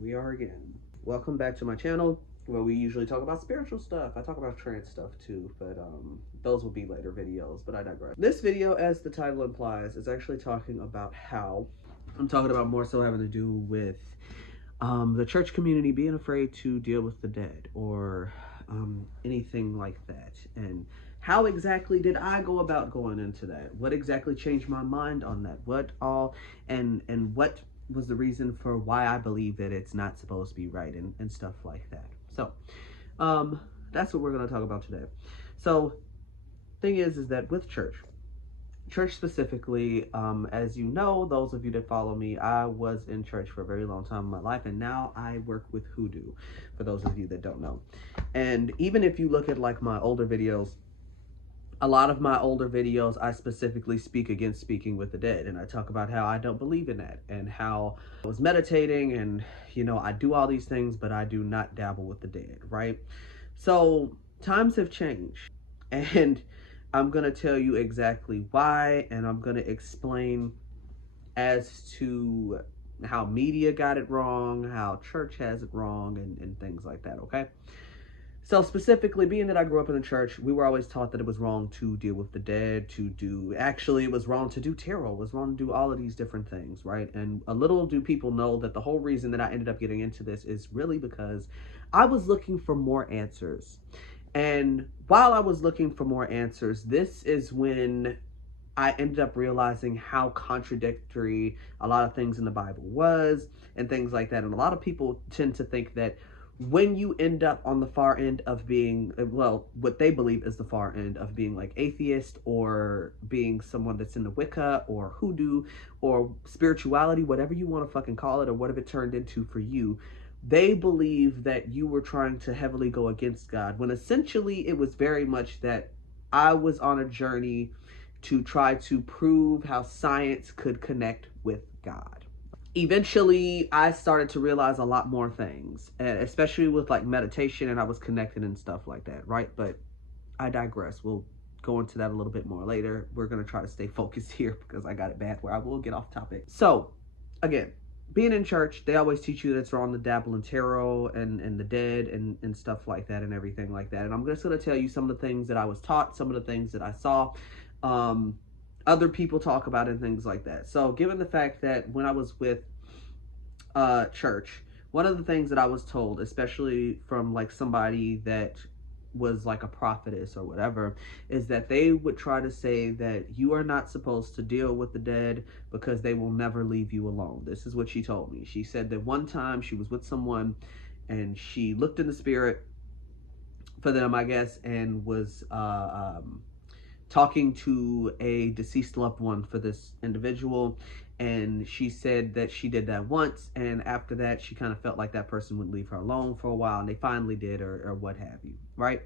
we are again. Welcome back to my channel where we usually talk about spiritual stuff. I talk about trance stuff too, but those will be later videos, but I digress. This video, as the title implies, is actually talking about how I'm talking about more so having to do with the church community being afraid to deal with the dead or anything like that. And how exactly did I go about going into that? What exactly changed my mind on that? What all and what was the reason for why I believe that it's not supposed to be right and stuff like that. So that's what we're going to talk about today. So thing is that with church specifically, as you know, those of you that follow me, I was in church for a very long time in my life, and now I work with Hoodoo, for those of you that don't know. And even if you look at like my older videos, a lot of my older videos, I specifically speak against speaking with the dead, and I talk about how I don't believe in that, and how I was meditating, and you know, I do all these things, but I do not dabble with the dead, right? So times have changed, and I'm gonna tell you exactly why, and I'm gonna explain as to how media got it wrong, how church has it wrong, and things like that, okay? So specifically, being that I grew up in the church, we were always taught that it was wrong to deal with the dead, actually it was wrong to do tarot, it was wrong to do all of these different things, right? And a little do people know that the whole reason that I ended up getting into this is really because I was looking for more answers. And while I was looking for more answers, this is when I ended up realizing how contradictory a lot of things in the Bible was and things like that. And a lot of people tend to think that when you end up on the far end of being, well, what they believe is the far end of being like atheist or being someone that's in the Wicca or Hoodoo or spirituality, whatever you want to fucking call it, or whatever it turned into for you, they believe that you were trying to heavily go against God, when essentially it was very much that I was on a journey to try to prove how science could connect with God. Eventually, I started to realize a lot more things, especially with like meditation, and I was connected and stuff like that, right? But I digress. We'll go into that a little bit more later. We're going to try to stay focused here because I got it bad where I will get off topic. So, again, being in church, they always teach you that it's wrong to dabble in tarot and the dead and stuff like that and everything like that. And I'm just going to tell you some of the things that I was taught, some of the things that I saw, other people talk about and things like that. So given the fact that when I was with church, one of the things that I was told, especially from like somebody that was like a prophetess or whatever, is that they would try to say that you are not supposed to deal with the dead because they will never leave you alone. This is what she told me. She said that one time she was with someone and she looked in the spirit for them, I guess, and was talking to a deceased loved one for this individual, and she said that she did that once, and after that she kind of felt like that person would leave her alone for a while, and they finally did, or what have you, right?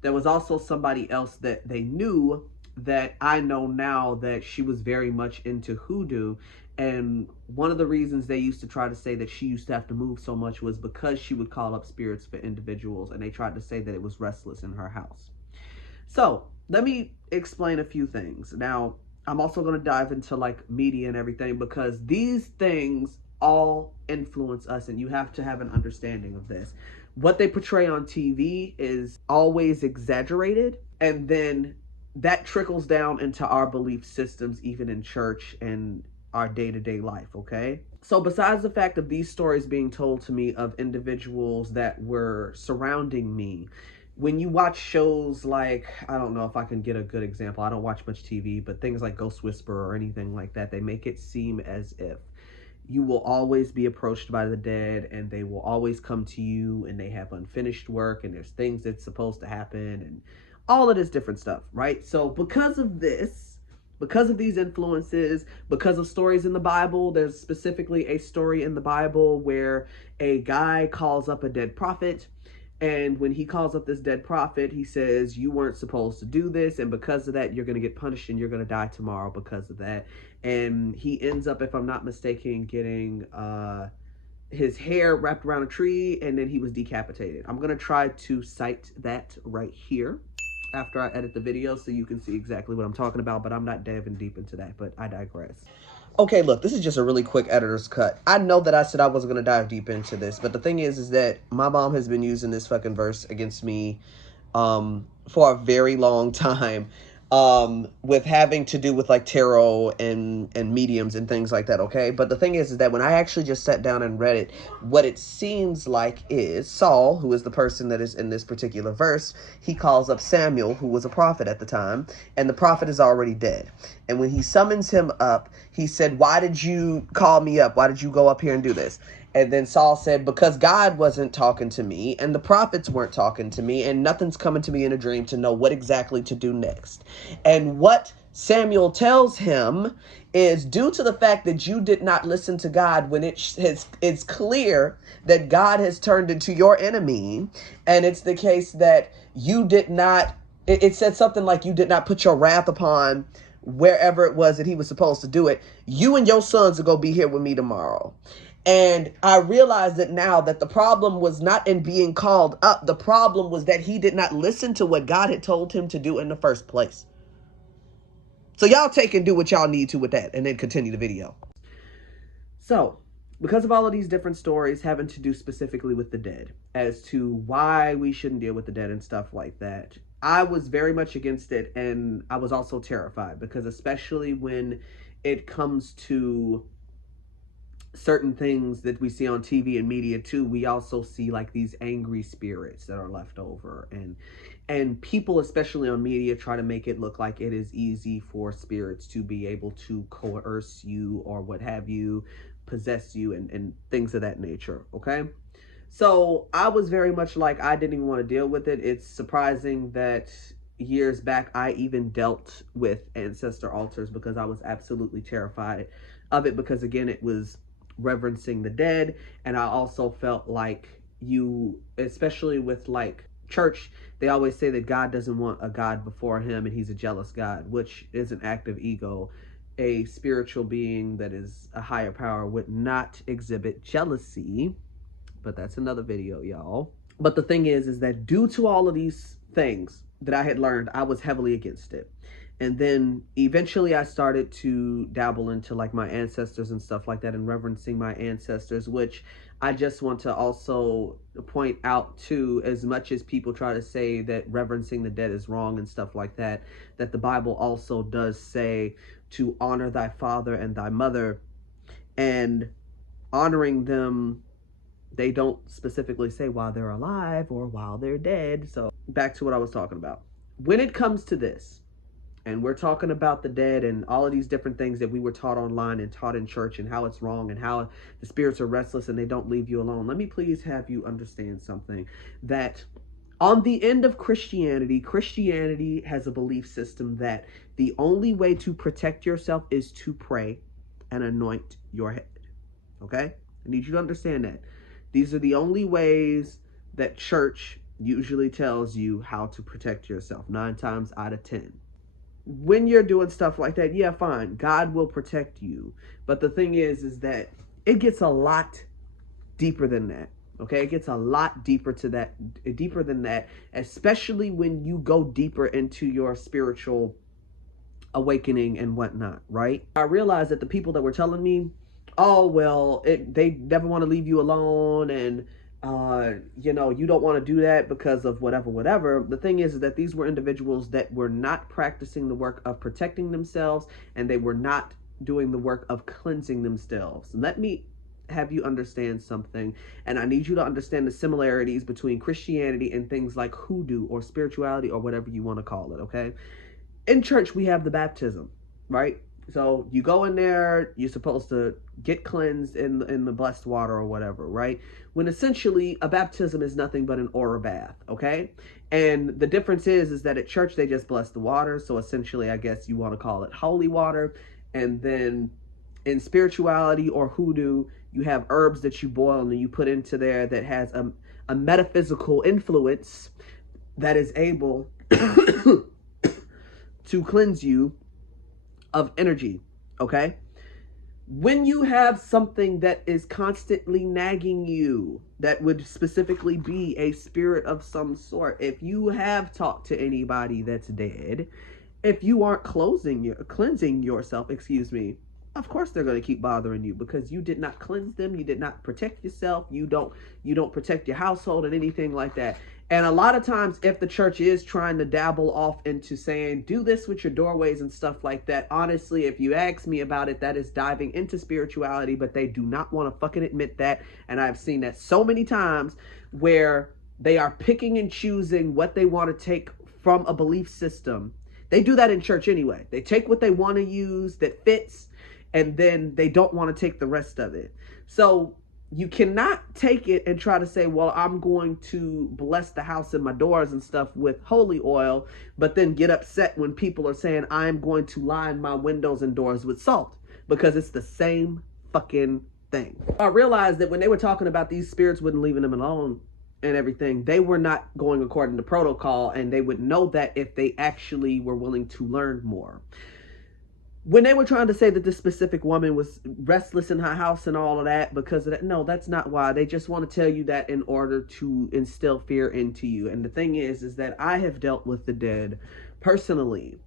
There was also somebody else that they knew that I know now that she was very much into hoodoo, and one of the reasons they used to try to say that she used to have to move so much was because she would call up spirits for individuals, and they tried to say that it was restless in her house. So let me explain a few things. Now, I'm also going to dive into like media and everything, because these things all influence us, and you have to have an understanding of this. What they portray on TV is always exaggerated, and then that trickles down into our belief systems, even in church and our day-to-day life, okay? So besides the fact of these stories being told to me of individuals that were surrounding me, when you watch shows like, I don't know if I can get a good example, I don't watch much TV, but things like Ghost Whisperer or anything like that, they make it seem as if you will always be approached by the dead, and they will always come to you, and they have unfinished work, and there's things that's supposed to happen, and all of this different stuff, right? So because of this, because of these influences, because of stories in the Bible, there's specifically a story in the Bible where a guy calls up a dead prophet. And when he calls up this dead prophet, he says, you weren't supposed to do this, and because of that, you're going to get punished, and you're going to die tomorrow because of that. And he ends up, if I'm not mistaken, getting his hair wrapped around a tree, and then he was decapitated. I'm going to try to cite that right here after I edit the video so you can see exactly what I'm talking about, but I'm not diving deep into that, but I digress. Okay, look, this is just a really quick editor's cut. I know that I said I wasn't going to dive deep into this, but the thing is that my mom has been using this fucking verse against me for a very long time, with having to do with like tarot and mediums and things like that. Okay, but the thing is that when I actually just sat down and read it, what it seems like is Saul, who is the person that is in this particular verse, he calls up Samuel, who was a prophet at the time, and the prophet is already dead. And when he summons him up, he said, "Why did you call me up? Why did you go up here and do this?" And then Saul said, "Because God wasn't talking to me and the prophets weren't talking to me and nothing's coming to me in a dream to know what exactly to do next." And what Samuel tells him is, due to the fact that you did not listen to God when it's clear that God has turned into your enemy, and it's the case that you did not, it said something like you did not put your wrath upon wherever it was that he was supposed to do it, you and your sons are going to be here with me tomorrow. And I realized that now that the problem was not in being called up. The problem was that he did not listen to what God had told him to do in the first place. So y'all take and do what y'all need to with that and then continue the video. So, because of all of these different stories having to do specifically with the dead, as to why we shouldn't deal with the dead and stuff like that, I was very much against it, and I was also terrified, because especially when it comes to certain things that we see on TV and media too, we also see like these angry spirits that are left over, and people, especially on media, try to make it look like it is easy for spirits to be able to coerce you or what have you, possess you, and things of that nature. Okay, so I was very much like, I didn't even want to deal with it. It's surprising that years back I even dealt with ancestor altars, because I was absolutely terrified of it, because again, it was reverencing the dead. And I also felt like, you, especially with like church, they always say that God doesn't want a God before him and he's a jealous God, which is an act of ego. A spiritual being that is a higher power would not exhibit jealousy, but that's another video, y'all. But the thing is that due to all of these things that I had learned, I was heavily against it. And then eventually I started to dabble into like my ancestors and stuff like that, and reverencing my ancestors, which I just want to also point out too, as much as people try to say that reverencing the dead is wrong and stuff like that, that the Bible also does say to honor thy father and thy mother, and honoring them, they don't specifically say while they're alive or while they're dead. So back to what I was talking about. When it comes to this, and we're talking about the dead and all of these different things that we were taught online and taught in church, and how it's wrong and how the spirits are restless and they don't leave you alone, let me please have you understand something. That on the end of Christianity, Christianity has a belief system that the only way to protect yourself is to pray and anoint your head. Okay? I need you to understand that. These are the only ways that church usually tells you how to protect yourself, 9 times out of 10. When you're doing stuff like that, yeah, fine, God will protect you. But the thing is that it gets a lot deeper than that. Okay, it gets a lot deeper than that, especially when you go deeper into your spiritual awakening and whatnot, right? I realized that the people that were telling me, oh, well, they never want to leave you alone, and you know, you don't want to do that because of whatever. The thing is that these were individuals that were not practicing the work of protecting themselves, and they were not doing the work of cleansing themselves. Let me have you understand something, and I need you to understand the similarities between Christianity and things like hoodoo or spirituality or whatever you want to call it. Okay, in church we have the baptism, right? So you go in there, you're supposed to get cleansed in the blessed water or whatever, right? When essentially a baptism is nothing but an aura bath, okay? And the difference is that at church they just bless the water, so essentially I guess you want to call it holy water. And then in spirituality or hoodoo, you have herbs that you boil and you put into there that has a metaphysical influence that is able to cleanse you of energy, okay? When you have something that is constantly nagging you, that would specifically be a spirit of some sort. If you have talked to anybody that's dead, if you aren't cleansing yourself, Of course they're going to keep bothering you because you did not cleanse them, you did not protect yourself, you don't protect your household and anything like that. And a lot of times if the church is trying to dabble off into saying do this with your doorways and stuff like that, honestly, if you ask me about it, that is diving into spirituality, but they do not want to fucking admit that. And I've seen that so many times where they are picking and choosing what they want to take from a belief system. They do that in church anyway. They take what they want to use that fits, and then they don't want to take the rest of it. So you cannot take it and try to say, well, I'm going to bless the house and my doors and stuff with holy oil, but then get upset when people are saying I'm going to line my windows and doors with salt, because it's the same fucking thing. I realized that when they were talking about these spirits wouldn't leaving them alone and everything, they were not going according to protocol, and they would know that if they actually were willing to learn more. When they were trying to say that this specific woman was restless in her house and all of that because of that, no, that's not why. They just want to tell you that in order to instill fear into you. And the thing is that I have dealt with the dead personally.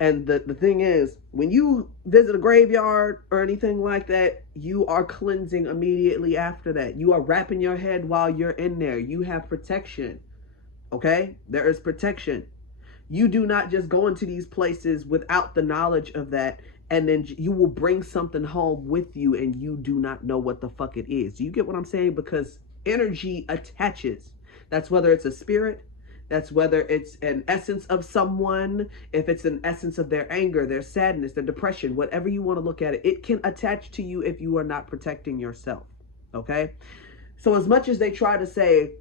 And the thing is, when you visit a graveyard or anything like that, you are cleansing immediately after that. You are wrapping your head while you're in there. You have protection. Okay? There is protection. You do not just go into these places without the knowledge of that, and then you will bring something home with you and you do not know what the fuck it is. Do you get what I'm saying? Because energy attaches. That's whether it's a spirit, that's whether it's an essence of someone, if it's an essence of their anger, their sadness, their depression, whatever you want to look at it, it can attach to you if you are not protecting yourself. Okay? So as much as they try to say,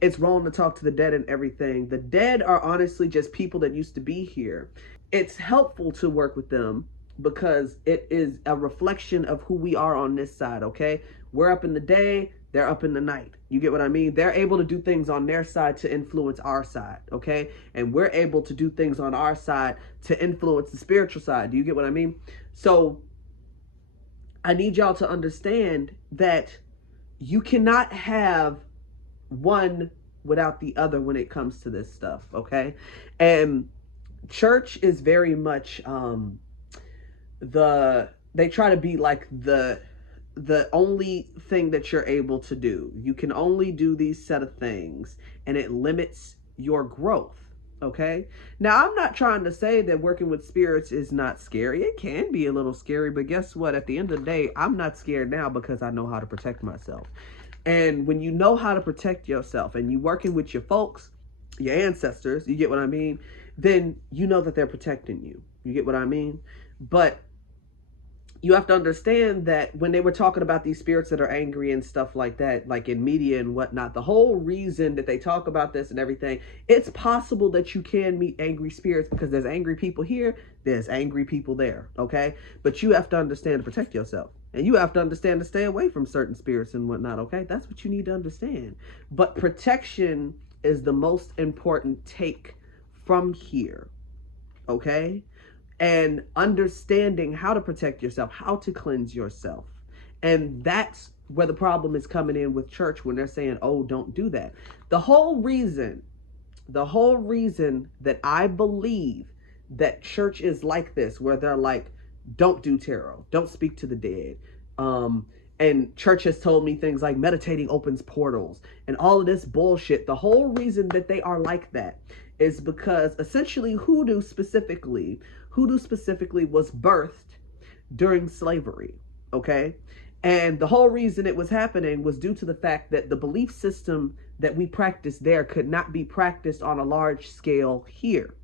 it's wrong to talk to the dead and everything, the dead are honestly just people that used to be here. It's helpful to work with them because it is a reflection of who we are on this side, okay? We're up in the day, they're up in the night. You get what I mean? They're able to do things on their side to influence our side, okay? And we're able to do things on our side to influence the spiritual side. Do you get what I mean? So I need y'all to understand that you cannot have one without the other when it comes to this stuff, okay? And church is very much they try to be like the only thing that you're able to do. You can only do these set of things, and it limits your growth, okay? Now, I'm not trying to say that working with spirits is not scary. It can be a little scary, but guess what? At the end of the day, I'm not scared now because I know how to protect myself. And when you know how to protect yourself and you working with your folks, your ancestors, you get what I mean? Then you know that they're protecting you. You get what I mean? But you have to understand that when they were talking about these spirits that are angry and stuff like that, like in media and whatnot, the whole reason that they talk about this and everything, it's possible that you can meet angry spirits because there's angry people here, there's angry people there, okay? But you have to understand to protect yourself. And you have to understand to stay away from certain spirits and whatnot, okay? That's what you need to understand. But protection is the most important take from here, okay? And understanding how to protect yourself, how to cleanse yourself. And that's where the problem is coming in with church when they're saying, oh, don't do that. The whole reason that I believe that church is like this, where they're like, don't do tarot, don't speak to the dead. And church has told me things like meditating opens portals and all of this bullshit. The whole reason that they are like that is because essentially hoodoo specifically was birthed during slavery, okay? And the whole reason it was happening was due to the fact that the belief system that we practiced there could not be practiced on a large scale here.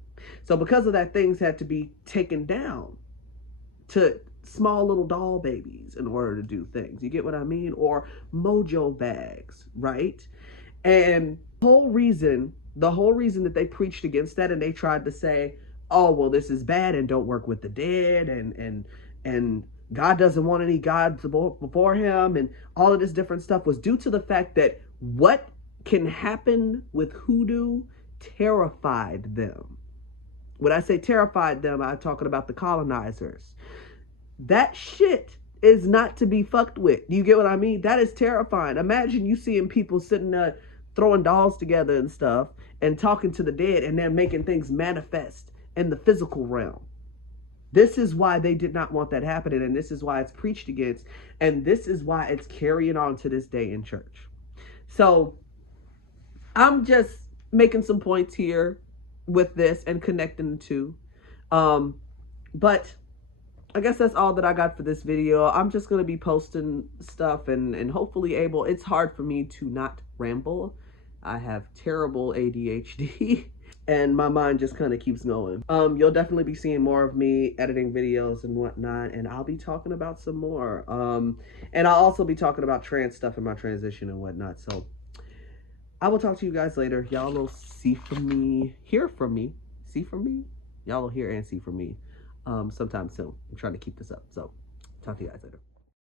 So because of that, things had to be taken down to small little doll babies in order to do things. You get what I mean? Or mojo bags, right? And the whole reason that they preached against that and they tried to say, oh, well, this is bad and don't work with the dead and God doesn't want any gods before him and all of this different stuff was due to the fact that what can happen with hoodoo terrified them. When I say terrified them, I'm talking about the colonizers. That shit is not to be fucked with. You get what I mean? That is terrifying. Imagine you seeing people sitting there throwing dolls together and stuff and talking to the dead and they're making things manifest in the physical realm. This is why they did not want that happening, and this is why it's preached against, and this is why it's carrying on to this day in church. So I'm just making some points here with this and connecting the two. But I guess that's all that I got for this video. I'm just going to be posting stuff and hopefully able. It's hard for me to not ramble. I have terrible ADHD and my mind just kind of keeps going. You'll definitely be seeing more of me editing videos and whatnot, and I'll be talking about some more. And I'll also be talking about trans stuff in my transition and whatnot. So I will talk to you guys later. Y'all will see from me, hear from me, see from me. Y'all will hear and see from me sometime soon. I'm trying to keep this up. So talk to you guys later.